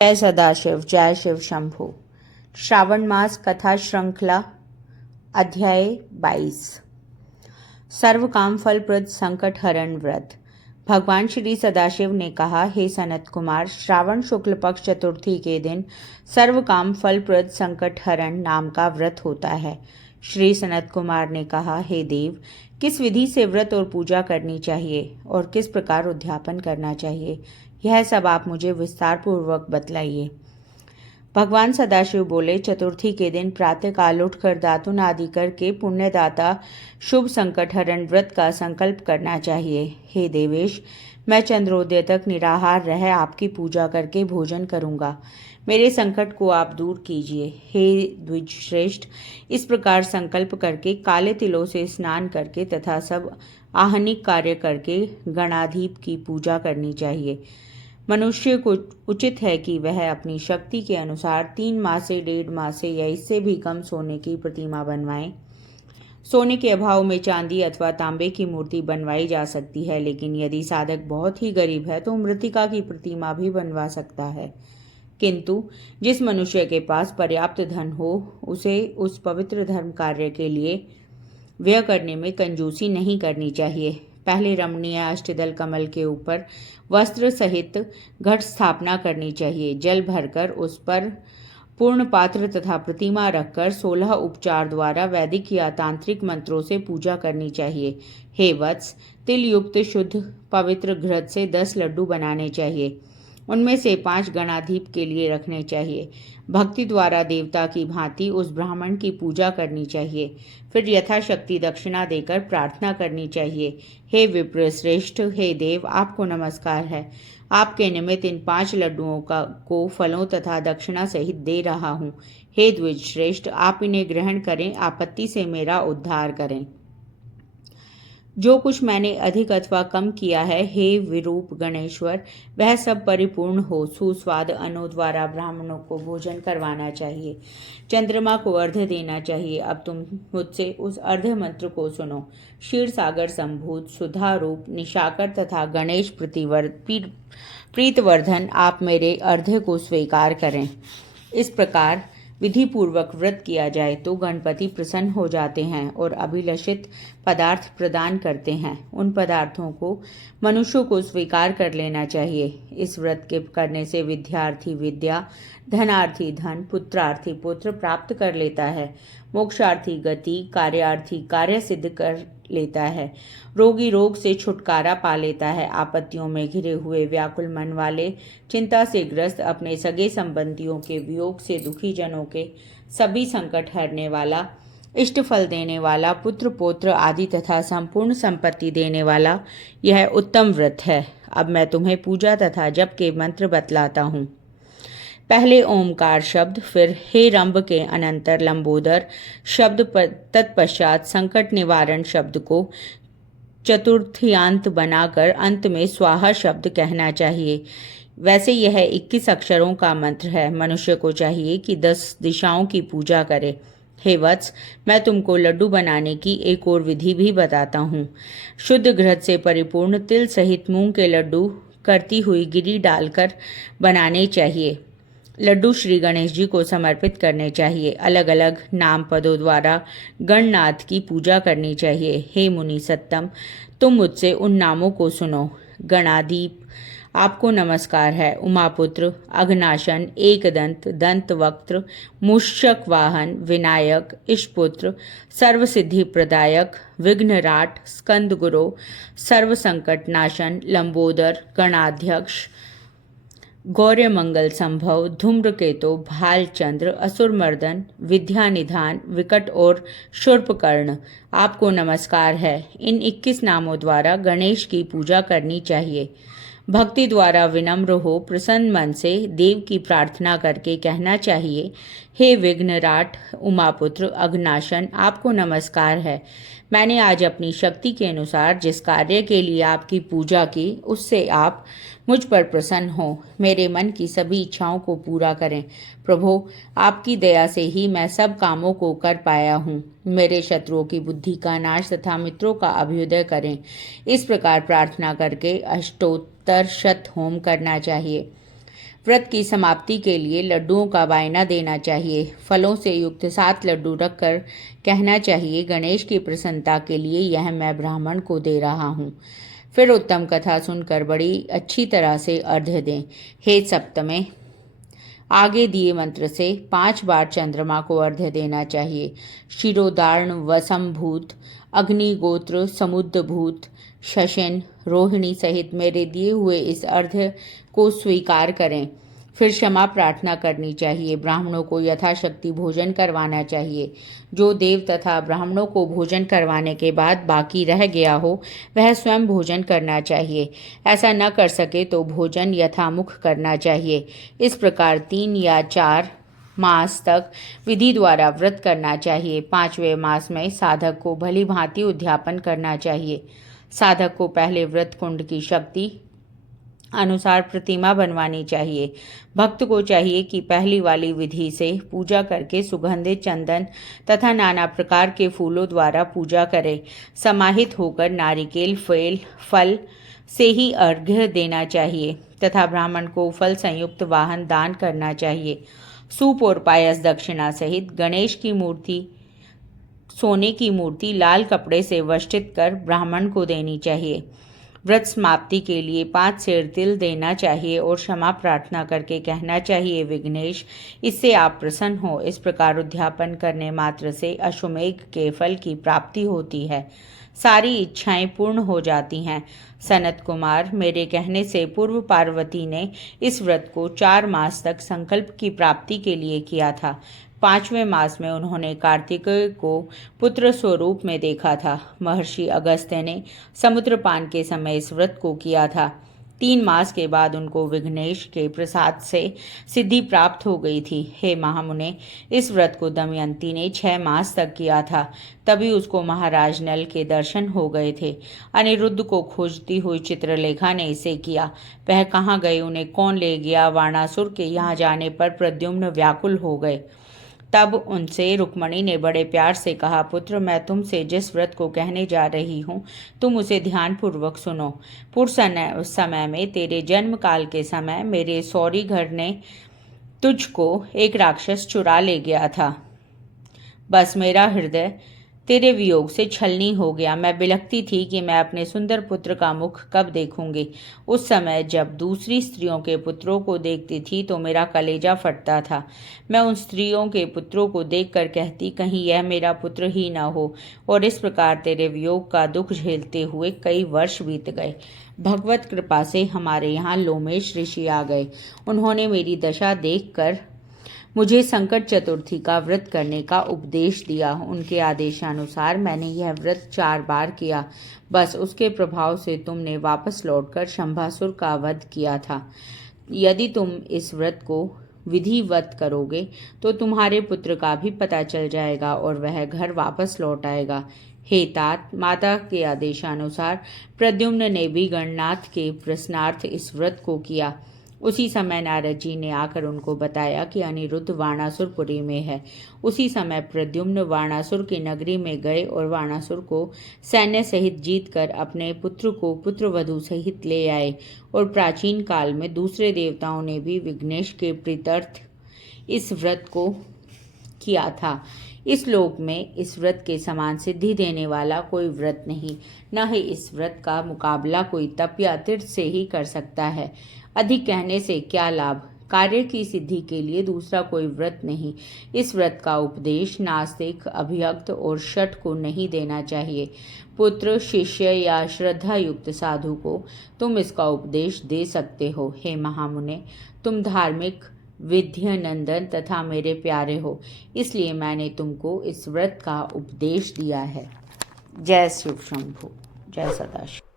जय सदाशिव, जय शिव शंभु। श्रावण मास कथा श्रृंखला अध्याय 22। सर्व काम फलप्रद संकट हरण व्रत। भगवान श्री सदाशिव ने कहा, हे सनत कुमार, श्रावण शुक्ल पक्ष चतुर्थी के दिन सर्व काम फलप्रद संकट हरण नाम का व्रत होता है। श्री सनत कुमार ने कहा, हे देव, किस विधि से व्रत और पूजा करनी चाहिए और किस प्रकार उद्यापन करना चाहिए, यह सब आप मुझे विस्तार पूर्वक बतलाइए। भगवान सदाशिव बोले, चतुर्थी के दिन प्रातःकाल उठकर दातुन आदि करके पुण्यदाता शुभ संकटहरण व्रत का संकल्प करना चाहिए। हे देवेश, मैं चंद्रोदय तक निराहार रह आपकी पूजा करके भोजन करूंगा। मेरे संकट को आप दूर कीजिए। हे द्विज श्रेष्ठ, इस प्रकार संकल्प करके काले तिलों से स्नान करके तथा सब आहनिक कार्य करके गणाधीप की पूजा करनी चाहिए। मनुष्य को उचित है कि वह अपनी शक्ति के अनुसार 3 मासे, 1.5 मासे या इससे भी कम सोने की प्रतिमा बनवाएं। सोने के अभाव में चांदी अथवा तांबे की मूर्ति बनवाई जा सकती है, लेकिन यदि साधक बहुत ही गरीब है तो मृत्तिका की प्रतिमा भी बनवा सकता है। किंतु जिस मनुष्य के पास पर्याप्त धन हो, उसे उस पवित्र धर्म कार्य के लिए व्यय करने में कंजूसी नहीं करनी चाहिए। पहले रमणीय अष्टदल कमल के ऊपर वस्त्र सहित घट स्थापना करनी चाहिए। जल भरकर उस पर पूर्ण पात्र तथा प्रतिमा रखकर 16 उपचार द्वारा वैदिक या तांत्रिक मंत्रों से पूजा करनी चाहिए। हे वत्स, तिल युक्त शुद्ध पवित्र घृत से 10 लड्डू बनाने चाहिए। उनमें से 5 गणाधीप के लिए रखने चाहिए। भक्ति द्वारा देवता की भांति उस ब्राह्मण की पूजा करनी चाहिए। फिर यथाशक्ति दक्षिणा देकर प्रार्थना करनी चाहिए। हे विप्र श्रेष्ठ, हे देव, आपको नमस्कार है। आपके निमित्त इन 5 लड्डुओं को फलों तथा दक्षिणा सहित दे रहा हूँ। हे द्विज श्रेष्ठ, आप इन्हें ग्रहण करें, आपत्ति से मेरा उद्धार करें। जो कुछ मैंने अधिक अथवा कम किया है, हे विरूप गणेश्वर, वह सब परिपूर्ण हो। सुस्वाद अन्नों द्वारा ब्राह्मणों को भोजन करवाना चाहिए। चंद्रमा को अर्घ्य देना चाहिए। अब तुम मुझसे उस अर्घ्य मंत्र को सुनो। क्षीर सागर संभूत सुधा रूप निशाकर तथा गणेश प्रीतवर्धन, आप मेरे अर्घ्य को स्वीकार करें। इस प्रकार विधि पूर्वक व्रत किया जाए तो गणपति प्रसन्न हो जाते हैं और अभिलषित पदार्थ प्रदान करते हैं। उन पदार्थों को मनुष्यों को स्वीकार कर लेना चाहिए। इस व्रत के करने से विद्यार्थी विद्या, धनार्थी धन, पुत्रार्थी पुत्र प्राप्त कर लेता है। मोक्षार्थी गति, कार्यार्थी कार्य सिद्ध कर लेता है। रोगी रोग से छुटकारा पा लेता है। आपत्तियों में घिरे हुए व्याकुल मन वाले, चिंता से ग्रस्त, अपने सगे संबंधियों के वियोग से दुखी जनों के सभी संकट हरने वाला, इष्ट फल देने वाला, पुत्र पौत्र आदि तथा संपूर्ण संपत्ति देने वाला यह उत्तम व्रत है। अब मैं तुम्हें पूजा तथा जप के मंत्र बतलाता हूँ। पहले ओमकार शब्द, फिर हे रंब के अनंतर लंबोदर शब्द, तत्पश्चात संकट निवारण शब्द को चतुर्थ्यांत बनाकर अंत में स्वाहा शब्द कहना चाहिए। वैसे यह 21 अक्षरों का मंत्र है। मनुष्य को चाहिए कि 10 दिशाओं की पूजा करे। हे वत्स, मैं तुमको लड्डू बनाने की एक और विधि भी बताता हूँ। शुद्ध घृत से परिपूर्ण तिल सहित मूंग के लड्डू करती हुई गिरी डालकर बनाने चाहिए। लड्डू श्री गणेश जी को समर्पित करने चाहिए। अलग अलग नाम पदों द्वारा गणनाथ की पूजा करनी चाहिए। हे मुनि सत्तम, तुम मुझसे उन नामों को सुनो। गणाधीप, आपको नमस्कार है। उमापुत्र, अघनाशन, एकदंत, दंतवक्त्र, मूषक वाहन, विनायक, ईशपुत्र, सर्वसिद्धि प्रदायक, विघ्नराट, स्कंद गुरु, सर्व संकट नाशन, लंबोदर, गणाध्यक्ष, गौर्य मंगल संभव, धूम्रकेतु, भालचंद्र, असुरमर्दन, विद्यानिधान, विकट और शूर्पकर्ण, आपको नमस्कार है। इन 21 नामों द्वारा गणेश की पूजा करनी चाहिए। भक्ति द्वारा विनम्र हो प्रसन्न मन से देव की प्रार्थना करके कहना चाहिए, हे विघ्नराट, उमापुत्र, अघनाशन, आपको नमस्कार है। मैंने आज अपनी शक्ति के अनुसार जिस कार्य के लिए आपकी पूजा की, उससे आप मुझ पर प्रसन्न हो। मेरे मन की सभी इच्छाओं को पूरा करें। प्रभु, आपकी दया से ही मैं सब कामों को कर पाया हूँ। मेरे शत्रुओं की बुद्धि का नाश तथा मित्रों का अभ्युदय करें। इस प्रकार प्रार्थना करके अष्टोत्तर शत होम करना चाहिए। व्रत की समाप्ति के लिए लड्डुओं का वायना देना चाहिए। फलों से युक्त 7 लड्डू रखकर कहना चाहिए, गणेश की प्रसन्नता के लिए यह मैं ब्राह्मण को दे रहा हूँ। फिर उत्तम कथा सुनकर बड़ी अच्छी तरह से अर्घ्य दें। हे सप्तमे, आगे दिए मंत्र से 5 बार चंद्रमा को अर्घ्य देना चाहिए। शिरोधार्ण वसंभूत अग्निगोत्र समुद्रभूत शशन रोहिणी सहित मेरे दिए हुए इस अर्घ्य को स्वीकार करें। फिर क्षमा प्रार्थना करनी चाहिए। ब्राह्मणों को यथाशक्ति भोजन करवाना चाहिए। जो देव तथा ब्राह्मणों को भोजन करवाने के बाद बाकी रह गया हो वह स्वयं भोजन करना चाहिए। ऐसा न कर सके तो भोजन यथामुख करना चाहिए। इस प्रकार 3 या 4 मास तक विधि द्वारा व्रत करना चाहिए। 5वें मास में साधक को भली भांति उद्यापन करना चाहिए। साधक को पहले व्रत कुंड की शक्ति अनुसार प्रतिमा बनवानी चाहिए। भक्त को चाहिए कि पहली वाली विधि से पूजा करके सुगंधित चंदन तथा नाना प्रकार के फूलों द्वारा पूजा करे। समाहित होकर नारिकेल फल से ही अर्घ्य देना चाहिए तथा ब्राह्मण को फल संयुक्त वाहन दान करना चाहिए। सूप और पायस दक्षिणा सहित गणेश की मूर्ति, सोने की मूर्ति लाल कपड़े से वेष्टित कर ब्राह्मण को देनी चाहिए। व्रत समाप्ति के लिए 5 सेर तिल देना चाहिए और क्षमा प्रार्थना करके कहना चाहिए, विघ्नेश, इससे आप प्रसन्न हो। इस प्रकार उद्यापन करने मात्र से अश्वमेघ के फल की प्राप्ति होती है। सारी इच्छाएं पूर्ण हो जाती हैं। सनत कुमार, मेरे कहने से पूर्व पार्वती ने इस व्रत को 4 मास तक संकल्प की प्राप्ति के लिए किया था। 5वें मास में उन्होंने कार्तिकेय को पुत्र स्वरूप में देखा था। महर्षि अगस्त्य ने समुद्रपान के समय इस व्रत को किया था। 3 मास के बाद उनको विघ्नेश के प्रसाद से सिद्धि प्राप्त हो गई थी। हे महामुने, इस व्रत को दमयंती ने 6 मास तक किया था। तभी उसको महाराज नल के दर्शन हो गए थे। अनिरुद्ध को खोजती हुई चित्रलेखा ने इसे किया। वह कहाँ गए, उन्हें कौन ले गया? वाणासुर के यहाँ जाने पर प्रद्युम्न व्याकुल हो गए। तब उनसे रुक्मणी ने बड़े प्यार से कहा, पुत्र, मैं तुमसे जिस व्रत को कहने जा रही हूँ तुम उसे ध्यानपूर्वक सुनो। पूर्व समय में तेरे जन्म काल के समय मेरे सौरी घर ने तुझको एक राक्षस चुरा ले गया था। बस मेरा हृदय तेरे वियोग से छलनी हो गया। मैं बिलखती थी कि मैं अपने सुंदर पुत्र का मुख कब देखूंगी। उस समय जब दूसरी स्त्रियों के पुत्रों को देखती थी तो मेरा कलेजा फटता था। मैं उन स्त्रियों के पुत्रों को देखकर कहती, कहीं यह मेरा पुत्र ही न हो। और इस प्रकार तेरे वियोग का दुख झेलते हुए कई वर्ष बीत गए। भगवत कृपा से हमारे यहाँ लोमेश ऋषि आ गए। उन्होंने मेरी दशा देखकर मुझे संकट चतुर्थी का व्रत करने का उपदेश दिया। उनके आदेशानुसार मैंने यह व्रत 4 बार किया। बस उसके प्रभाव से तुमने वापस लौटकर शंभासुर का वध किया था। यदि तुम इस व्रत को विधिवत करोगे तो तुम्हारे पुत्र का भी पता चल जाएगा और वह घर वापस लौट आएगा। हे तात, माता के आदेशानुसार प्रद्युम्न ने भी गणनाथ के प्रश्नार्थ इस व्रत को किया। उसी समय नारद जी ने आकर उनको बताया कि अनिरुद्ध वाणासुरपुरी में है। उसी समय प्रद्युम्न वाणासुर की नगरी में गए और वाणासुर को सैन्य सहित जीतकर अपने पुत्र को पुत्रवधू सहित ले आए। और प्राचीन काल में दूसरे देवताओं ने भी विघ्नेश के प्रीत्यर्थ इस व्रत को किया था। इस लोक में इस व्रत के समान सिद्धि देने वाला कोई व्रत नहीं, न ही इस व्रत का मुकाबला कोई तप या तीर्थ से ही कर सकता है। अधिक कहने से क्या लाभ? कार्य की सिद्धि के लिए दूसरा कोई व्रत नहीं। इस व्रत का उपदेश नास्तिक, अभ्यक्त और शठ को नहीं देना चाहिए। पुत्र, शिष्य या श्रद्धा युक्त साधु को तुम इसका उपदेश दे सकते हो। हे महामुने, तुम धार्मिक, विद्यानंदन तथा मेरे प्यारे हो, इसलिए मैंने तुमको इस व्रत का उपदेश दिया है। जय शिव शंभु, जय सदाशिव।